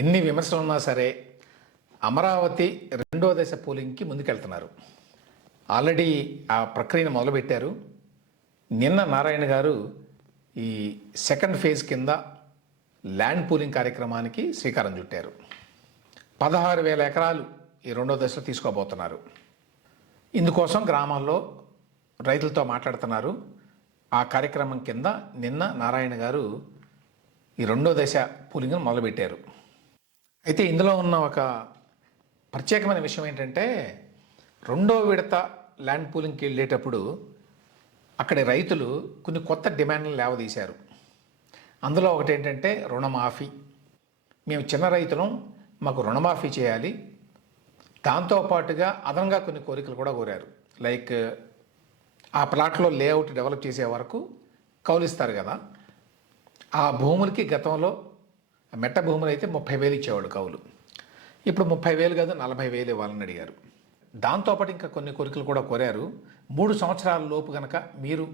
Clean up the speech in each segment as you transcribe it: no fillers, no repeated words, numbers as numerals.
ఎన్ని విమర్శలు ఉన్నా సరే అమరావతి రెండో దశ పోలింగ్కి ముందుకెళ్తున్నారు. ఆల్రెడీ ఆ ప్రక్రియను మొదలుపెట్టారు. నిన్న నారాయణ గారు ఈ సెకండ్ ఫేజ్ కింద ల్యాండ్ పూలింగ్ కార్యక్రమానికి శ్రీకారం చుట్టారు. 16,000 ఎకరాలు ఈ రెండో దశలో తీసుకోబోతున్నారు. ఇందుకోసం గ్రామాల్లో రైతులతో మాట్లాడుతున్నారు. ఆ కార్యక్రమం కింద నిన్న నారాయణ గారు ఈ రెండో దశ పూలింగ్ను మొదలుపెట్టారు. అయితే ఇందులో ఉన్న ఒక ప్రత్యేకమైన విషయం ఏంటంటే, రెండో విడత ల్యాండ్ పూలింగ్కి వెళ్ళేటప్పుడు అక్కడి రైతులు కొన్ని కొత్త డిమాండ్లు లేవదీశారు. అందులో ఒకటి ఏంటంటే రుణమాఫీ. మేము చిన్న రైతులం, మాకు రుణమాఫీ చేయాలి. దాంతోపాటుగా అదనంగా కొన్ని కోరికలు కూడా కోరారు. లైక్ ఆ ప్లాట్లో లేఅవుట్ డెవలప్ చేసే వరకు కౌలిస్తారు కదా, ఆ భూములకి గతంలో మెట్ట భూములు అయితే 30,000 ఇచ్చేవాడు కౌలు. ఇప్పుడు 30,000 కాదు 40,000 ఇవ్వాలని అడిగారు. దాంతోపాటు ఇంకా కొన్ని కోరికలు కూడా కోరారు. 3 సంవత్సరాల లోపు కనుక మీరు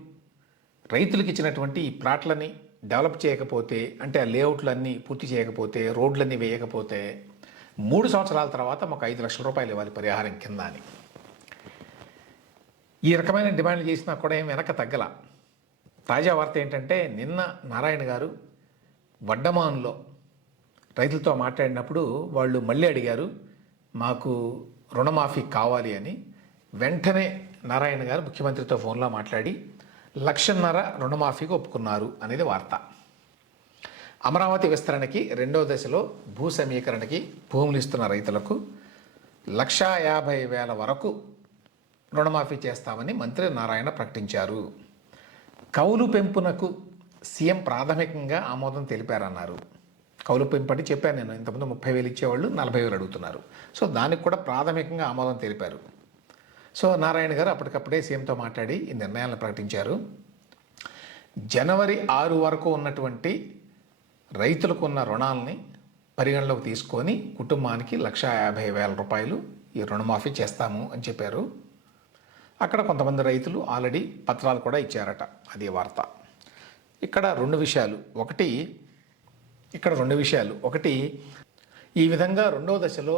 రైతులకు ఇచ్చినటువంటి ఈ ప్లాట్లని డెవలప్ చేయకపోతే, అంటే ఆ లేఅవుట్లన్నీ పూర్తి చేయకపోతే, రోడ్లన్నీ వేయకపోతే 3 సంవత్సరాల తర్వాత మాకు 5 లక్షల రూపాయలు ఇవ్వాలి పరిహారం కింద అని. ఈ రకమైన డిమాండ్లు చేసినా కూడా ఏం వెనక తగ్గల. తాజా వార్త ఏంటంటే, నిన్న నారాయణ గారు వడ్డమాన్లో రైతులతో మాట్లాడినప్పుడు వాళ్ళు మళ్ళీ అడిగారు, మాకు రుణమాఫీ కావాలి అని. వెంటనే నారాయణ గారు ముఖ్యమంత్రితో ఫోన్లో మాట్లాడి 1,50,000 రుణమాఫీకి ఒప్పుకున్నారు అనేది వార్త. అమరావతి విస్తరణకి రెండో దశలో భూ సమీకరణకి భూములు ఇస్తున్న రైతులకు 1,50,000 వరకు రుణమాఫీ చేస్తామని మంత్రి నారాయణ ప్రకటించారు. కౌలు పెంపునకు సీఎం ప్రాథమికంగా ఆమోదం తెలిపారన్నారు. కౌలు పెంపు అంటే చెప్పాను నేను, ఇంతకుముందు 30,000 ఇచ్చేవాళ్ళు 40,000 అడుగుతున్నారు. సో దానికి కూడా ప్రాథమికంగా ఆమోదం తెలిపారు. సో నారాయణ గారు అప్పటికప్పుడే సీఎంతో మాట్లాడి ఈ నిర్ణయాలను ప్రకటించారు. జనవరి 6 వరకు ఉన్నటువంటి రైతులకు ఉన్న రుణాలని పరిగణలోకి తీసుకొని కుటుంబానికి 1,50,000 రూపాయలు ఈ రుణమాఫీ చేస్తాము అని చెప్పారు. అక్కడ కొంతమంది రైతులు ఆల్రెడీ పత్రాలు కూడా ఇచ్చారట, అది వార్త. ఇక్కడ రెండు విషయాలు. ఒకటి, ఈ విధంగా రెండో దశలో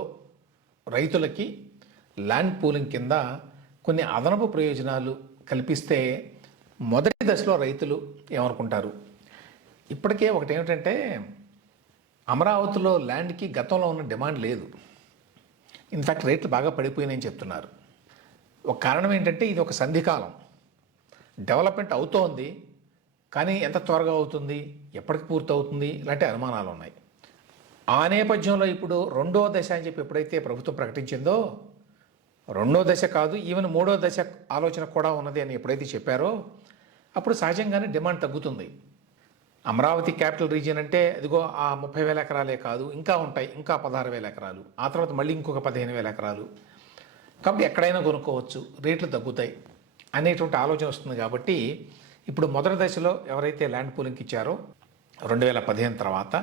రైతులకి ల్యాండ్ పూలింగ్ కింద కొన్ని అదనపు ప్రయోజనాలు కల్పిస్తే మొదటి దశలో రైతులు ఏమనుకుంటారు? ఇప్పటికే ఒకటి ఏమిటంటే, అమరావతిలో ల్యాండ్కి గతంలో ఉన్న డిమాండ్ లేదు. ఇన్ఫ్యాక్ట్ రేట్లు బాగా పడిపోయినాయని చెప్తున్నారు. ఒక కారణం ఏంటంటే, ఇది ఒక సంధికాలం. డెవలప్మెంట్ అవుతోంది, కానీ ఎంత త్వరగా అవుతుంది, ఎప్పటికి పూర్తి అవుతుంది, ఇలాంటి అనుమానాలు ఉన్నాయి. ఆ నేపథ్యంలో ఇప్పుడు రెండో దశ అని చెప్పి ఎప్పుడైతే ప్రభుత్వం ప్రకటించిందో, రెండో దశ కాదు ఈవెన్ మూడో దశ ఆలోచన కూడా ఉన్నది అని ఎప్పుడైతే చెప్పారో, అప్పుడు సహజంగానే డిమాండ్ తగ్గుతుంది. అమరావతి క్యాపిటల్ రీజియన్ అంటే ఇదిగో ఆ 30,000 ఎకరాలే కాదు, ఇంకా ఉంటాయి, ఇంకా 16,000 ఎకరాలు, ఆ తర్వాత మళ్ళీ ఇంకొక 15,000 ఎకరాలు. కాబట్టి ఎక్కడైనా కొనుక్కోవచ్చు, రేట్లు తగ్గుతాయి అనేటువంటి ఆలోచన వస్తుంది. కాబట్టి ఇప్పుడు మొదటి దశలో ఎవరైతే ల్యాండ్ పూలింగ్కి ఇచ్చారో 2015 తర్వాత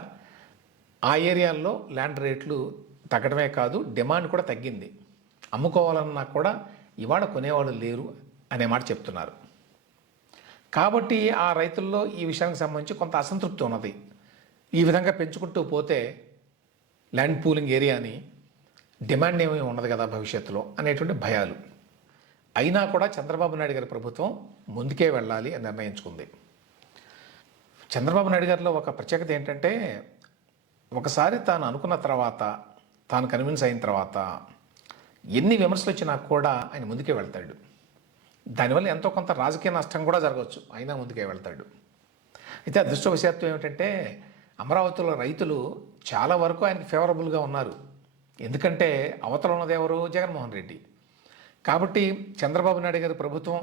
ఆ ఏరియాల్లో ల్యాండ్ రేట్లు తగ్గడమే కాదు, డిమాండ్ కూడా తగ్గింది. అమ్ముకోవాలన్నా కూడా ఇవాళ కొనేవాళ్ళు లేరు అనే మాట చెప్తున్నారు. కాబట్టి ఆ రైతుల్లో ఈ విషయానికి సంబంధించి కొంత అసంతృప్తి ఉన్నది. ఈ విధంగా పెంచుకుంటూ పోతే ల్యాండ్ పూలింగ్ ఏరియాని డిమాండ్ ఏమీ ఉండదు కదా భవిష్యత్తులో అనేటువంటి భయాలు. అయినా కూడా చంద్రబాబు నాయుడు గారి ప్రభుత్వం ముందుకే వెళ్ళాలి అని నిర్ణయించుకుంది. చంద్రబాబు నాయుడు గారిలో ఒక ప్రత్యేకత ఏంటంటే, ఒకసారి తాను అనుకున్న తర్వాత, తాను కన్విన్స్ అయిన తర్వాత ఎన్ని విమర్శలు వచ్చినా కూడా ఆయన ముందుకే వెళ్తాడు. దానివల్ల ఎంతో కొంత రాజకీయ నష్టం కూడా జరగవచ్చు, అయినా ముందుకే వెళ్తాడు. అయితే అదృష్టవశాత్తు ఏమిటంటే, అమరావతిలో రైతులు చాలా వరకు ఆయనకి ఫేవరబుల్గా ఉన్నారు. ఎందుకంటే అవతల ఉన్నది ఎవరు? జగన్మోహన్ రెడ్డి. కాబట్టి చంద్రబాబు నాయుడు గారి ప్రభుత్వం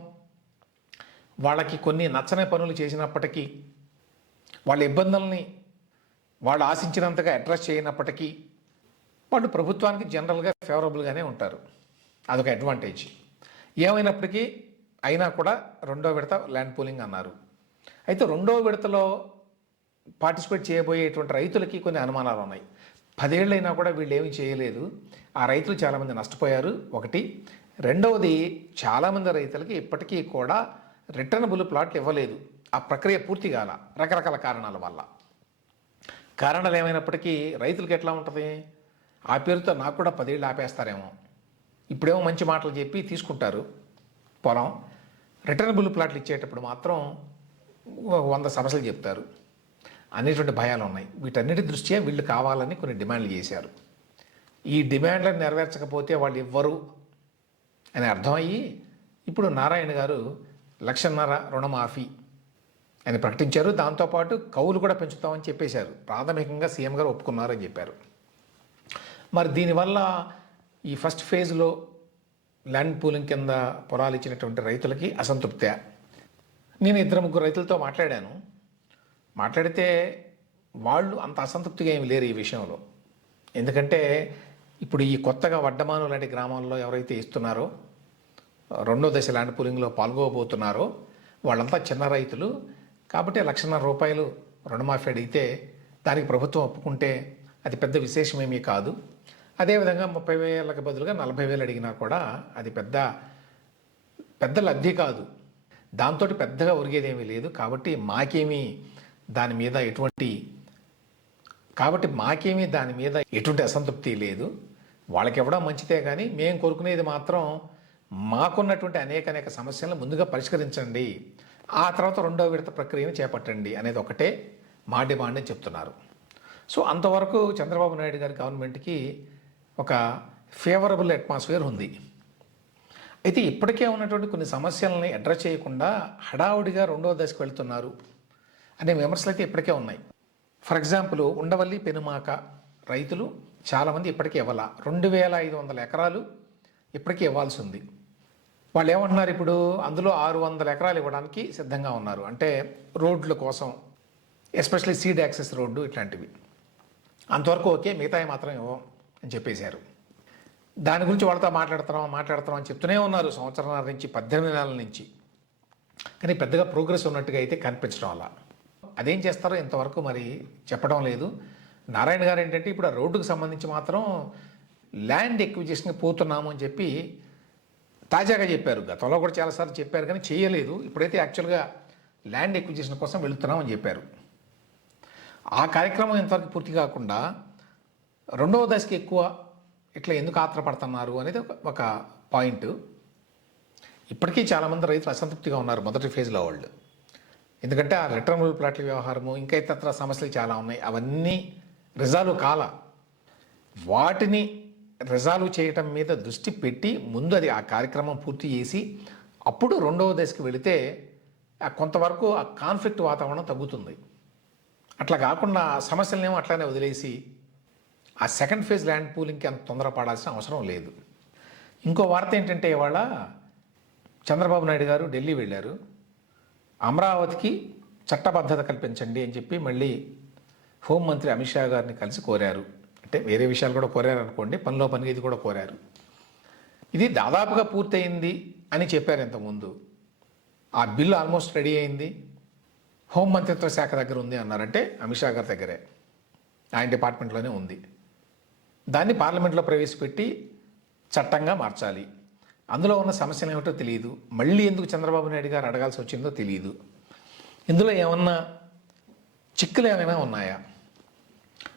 వాళ్ళకి కొన్ని నచ్చని పనులు చేసినప్పటికీ, వాళ్ళ ఇబ్బందుల్ని వాళ్ళు ఆశించినంతగా అడ్రస్ చేయనప్పటికీ వాళ్ళు ప్రభుత్వానికి జనరల్గా ఫేవరబుల్గానే ఉంటారు. అదొక అడ్వాంటేజ్. ఏమైనప్పటికీ అయినా కూడా రెండో విడత ల్యాండ్ పూలింగ్ అన్నారు. అయితే రెండో విడతలో పార్టిసిపేట్ చేయబోయేటువంటి రైతులకి కొన్ని అనుమానాలు ఉన్నాయి. 10 ఏళ్ళైనా కూడా వీళ్ళు ఏమీ చేయలేదు. ఆ రైతులు చాలామంది నష్టపోయారు ఒకటి. రెండవది, చాలామంది రైతులకి ఇప్పటికీ కూడా రిటర్నబుల్ ప్లాట్లు ఇవ్వలేదు. ఆ ప్రక్రియ పూర్తి కాల రకరకాల కారణాల వల్ల. కారణాలు ఏమైనప్పటికీ రైతులకు ఎట్లా ఉంటుంది, ఆ పేరుతో నాకు కూడా 10 ఏళ్ళు ఆపేస్తారేమో, ఇప్పుడేమో మంచి మాటలు చెప్పి తీసుకుంటారు పొలం, రిటర్నబుల్ ప్లాట్లు ఇచ్చేటప్పుడు మాత్రం 100 సమస్యలు చెప్తారు అనేటువంటి భయాలు ఉన్నాయి. వీటన్నిటి దృష్ట్యా వీళ్ళు కావాలని కొన్ని డిమాండ్లు చేశారు. ఈ డిమాండ్లను నెరవేర్చకపోతే వాళ్ళు ఇవ్వరు అని అర్థమయ్యి ఇప్పుడు నారాయణ గారు 1.5 లక్షల రుణమాఫీ అని ప్రకటించారు. దాంతోపాటు కౌలు కూడా పెంచుతామని చెప్పేశారు. ప్రాథమికంగా సీఎం గారు ఒప్పుకున్నారని చెప్పారు. మరి దీనివల్ల ఈ ఫస్ట్ ఫేజ్లో ల్యాండ్ పూలింగ్ కింద పొలాలు ఇచ్చినటువంటి రైతులకి అసంతృప్తే. నేను 2-3 రైతులతో మాట్లాడితే వాళ్ళు అంత అసంతృప్తిగా ఏమి లేరు ఈ విషయంలో. ఎందుకంటే ఇప్పుడు ఈ కొత్తగా వడ్డమాను లాంటి గ్రామాల్లో ఎవరైతే ఇస్తున్నారో, రెండో దశ ల్యాండ్ పూలింగ్లో పాల్గొబోతున్నారో వాళ్ళంతా చిన్న రైతులు కాబట్టి 1.5 లక్షల రుణమాఫీ అడిగితే దానికి ప్రభుత్వం ఒప్పుకుంటే అది పెద్ద విశేషమేమీ కాదు. అదేవిధంగా 30,000కి బదులుగా 40,000 అడిగినా కూడా అది పెద్ద లబ్ధి కాదు. దాంతో పెద్దగా ఒరిగేదేమీ లేదు. కాబట్టి మాకేమీ దాని మీద ఎటువంటి అసంతృప్తి లేదు. వాళ్ళకి ఇవ్వడం మంచిదే, కానీ మేము కోరుకునేది మాత్రం మాకున్నటువంటి అనేక సమస్యలను ముందుగా పరిష్కరించండి, ఆ తర్వాత రెండో విడత ప్రక్రియను చేపట్టండి అనేది ఒకటే మా డిమాండ్ అని చెప్తున్నారు. సో అంతవరకు చంద్రబాబు నాయుడు గారి గవర్నమెంట్కి ఒక ఫేవరబుల్ అట్మాస్ఫియర్ ఉంది. అయితే ఇప్పటికే ఉన్నటువంటి కొన్ని సమస్యలని అడ్రస్ చేయకుండా హడావుడిగా రెండవ దశకు వెళ్తున్నారు అనే విమర్శలు అయితే ఇప్పటికే ఉన్నాయి. ఫర్ ఎగ్జాంపుల్ ఉండవల్లి పెనుమాక రైతులు చాలామంది ఇప్పటికే 2,500 ఎకరాలు ఇప్పటికే ఇవ్వాల్సి ఉంది. వాళ్ళు ఏమంటున్నారు, ఇప్పుడు అందులో 600 ఎకరాలు ఇవ్వడానికి సిద్ధంగా ఉన్నారు. అంటే రోడ్ల కోసం, ఎస్పెషల్లీ సీడ్ యాక్సెస్ రోడ్డు ఇట్లాంటివి. అంతవరకు ఓకే, మిగతాయి మాత్రం ఇవ్వం అని చెప్పేశారు. దాని గురించి వాళ్ళతో మాట్లాడుతున్నాం అని చెప్తూనే ఉన్నారు సంవత్సరాల నుంచి, 18 నెలల నుంచి. కానీ పెద్దగా ప్రోగ్రెస్ ఉన్నట్టుగా అయితే కనిపించడం వల్ల అదేం చేస్తారో ఇంతవరకు మరి చెప్పడం లేదు. నారాయణ గారు ఏంటంటే ఇప్పుడు ఆ రోడ్డుకు సంబంధించి మాత్రం ల్యాండ్ ఎక్విజిషన్కి పోతున్నాము అని చెప్పి తాజాగా చెప్పారు. గతంలో కూడా చాలాసార్లు చెప్పారు కానీ చేయలేదు. ఇప్పుడైతే యాక్చువల్గా ల్యాండ్ ఎక్విజిషన్ కోసం వెళుతున్నామని చెప్పారు. ఆ కార్యక్రమం ఇంతవరకు పూర్తి కాకుండా రెండవ దశకి ఎక్కువ ఇట్లా ఎందుకు ఆత్రపడుతున్నారు అనేది ఒక పాయింట్. ఇప్పటికీ చాలామంది రైతులు అసంతృప్తిగా ఉన్నారు మొదటి ఫేజ్లో వాళ్ళు. ఎందుకంటే ఆ రిటర్నబుల్ ప్లాట్ల వ్యవహారము, ఇంకా ఇతర సమస్యలు చాలా ఉన్నాయి. అవన్నీ రిజాల్వ్ వాటిని రిజాల్వ్ చేయటం మీద దృష్టి పెట్టి ముందు అది ఆ కార్యక్రమం పూర్తి చేసి అప్పుడు రెండవ దశకి వెళితే కొంతవరకు ఆ కాన్ఫ్లిక్ట్ వాతావరణం తగ్గుతుంది. అట్లా కాకుండా సమస్యలనేమో అట్లానే వదిలేసి ఆ సెకండ్ ఫేజ్ ల్యాండ్ పూలింగ్కి అంత తొందరపడాల్సిన అవసరం లేదు. ఇంకో వార్త ఏంటంటే ఇవాళ చంద్రబాబు నాయుడు గారు ఢిల్లీ వెళ్ళారు. అమరావతికి చట్టబద్ధత కల్పించండి అని చెప్పి మళ్ళీ హోంమంత్రి అమిత్ షా గారిని కలిసి కోరారు. అంటే వేరే విషయాలు కూడా కోరారు అనుకోండి, పనిలో పనిగా ఇది కూడా కోరారు. ఇది దాదాపుగా పూర్తయింది అని చెప్పారు ఇంతకుముందు. ఆ బిల్లు ఆల్మోస్ట్ రెడీ అయింది, హోంమంత్రిత్వ శాఖ దగ్గర ఉంది అన్నారంటే అమిత్ షా గారి దగ్గరే, ఆయన డిపార్ట్మెంట్లోనే ఉంది. దాన్ని పార్లమెంట్లో ప్రవేశపెట్టి చట్టంగా మార్చాలి. అందులో ఉన్న సమస్యలు ఏమిటో తెలియదు. మళ్ళీ ఎందుకు చంద్రబాబు నాయుడు గారు అడగాల్సి వచ్చిందో తెలియదు. ఇందులో ఏమన్నా చిక్కులు ఏమైనా ఉన్నాయా?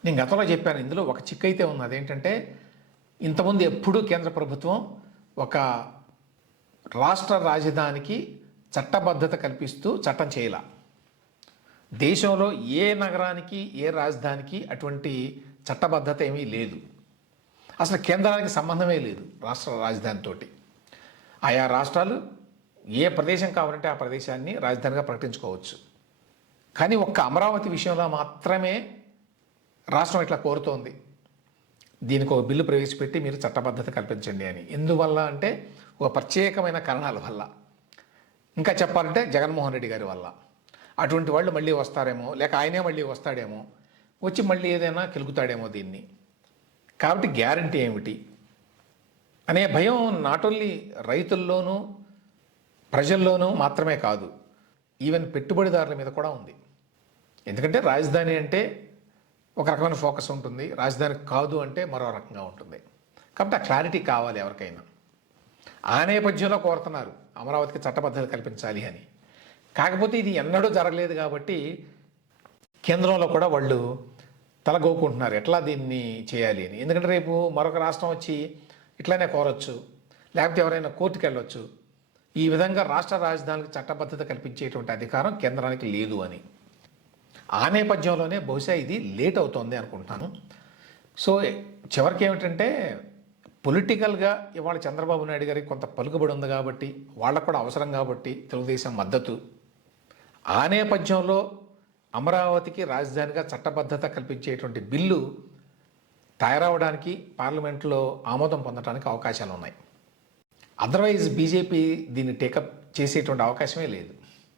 నేను గతంలో చెప్పాను, ఇందులో ఒక చిక్కు అయితే ఉంది. అదేంటంటే ఇంతకుముందు ఎప్పుడూ కేంద్ర ప్రభుత్వం ఒక రాష్ట్ర రాజధానికి చట్టబద్ధత కల్పిస్తూ చట్టం చేయాల. దేశంలో ఏ నగరానికి ఏ రాజధానికి అటువంటి చట్టబద్ధత ఏమీ లేదు. అసలు కేంద్రానికి సంబంధమే లేదు రాష్ట్ర రాజధానితో. ఆయా రాష్ట్రాలు ఏ ప్రదేశం కావాలంటే ఆ ప్రదేశాన్ని రాజధానిగా ప్రకటించుకోవచ్చు. కానీ ఒక్క అమరావతి విషయంలో మాత్రమే రాష్ట్రం ఇట్లా కోరుతోంది, దీనికి ఒక బిల్లు ప్రవేశపెట్టి మీరు చట్టబద్ధత కల్పించండి అని. ఎందువల్ల అంటే ఒక ప్రత్యేకమైన కారణాల వల్ల, ఇంకా చెప్పాలంటే జగన్మోహన్ రెడ్డి గారి వల్ల. అటువంటి వాళ్ళు మళ్ళీ వస్తారేమో, లేక ఆయనే మళ్ళీ వస్తాడేమో, వచ్చి మళ్ళీ ఏదైనా కెలుగుతాడేమో దీన్ని. కాబట్టి గ్యారంటీ ఏమిటి అనే భయం నాట్ ఓన్లీ రైతుల్లోనూ ప్రజల్లోనూ మాత్రమే కాదు, ఈవెన్ పెట్టుబడిదారుల మీద కూడా ఉంది. ఎందుకంటే రాజధాని అంటే ఒక రకమైన ఫోకస్ ఉంటుంది, రాజధాని కాదు అంటే మరో రకంగా ఉంటుంది. కాబట్టి ఆ క్లారిటీ కావాలి ఎవరికైనా. ఆ నేపథ్యంలో కోరుతున్నారు అమరావతికి చట్టబద్ధత కల్పించాలి అని. కాకపోతే ఇది ఎన్నడూ జరగలేదు కాబట్టి కేంద్రంలో కూడా వాళ్ళు తలగోకుంటున్నారు ఎట్లా దీన్ని చేయాలి అని. ఎందుకంటే రేపు మరొక రాష్ట్రం వచ్చి ఇట్లానే కోరొచ్చు, లేకపోతే ఎవరైనా కోర్టుకు వెళ్ళొచ్చు. ఈ విధంగా రాష్ట్ర రాజధానికి చట్టబద్ధత కల్పించేటువంటి అధికారం కేంద్రానికి లేదు అని. ఆ నేపథ్యంలోనే బహుశా ఇది లేట్ అవుతోంది అనుకుంటున్నాను. సో చివరికి ఏమిటంటే పొలిటికల్గా ఇవాళ చంద్రబాబు నాయుడు గారికి కొంత పలుకుబడి ఉంది కాబట్టి, వాళ్ళకు కూడా అవసరం కాబట్టి తెలుగుదేశం మద్దతు. ఆ నేపథ్యంలో అమరావతికి రాజధానిగా చట్టబద్ధత కల్పించేటువంటి బిల్లు తయారవడానికి పార్లమెంట్లో ఆమోదం పొందడానికి అవకాశాలు ఉన్నాయి. అదర్వైజ్ బీజేపీ దీన్ని టేకప్ చేసేటువంటి అవకాశమే లేదు.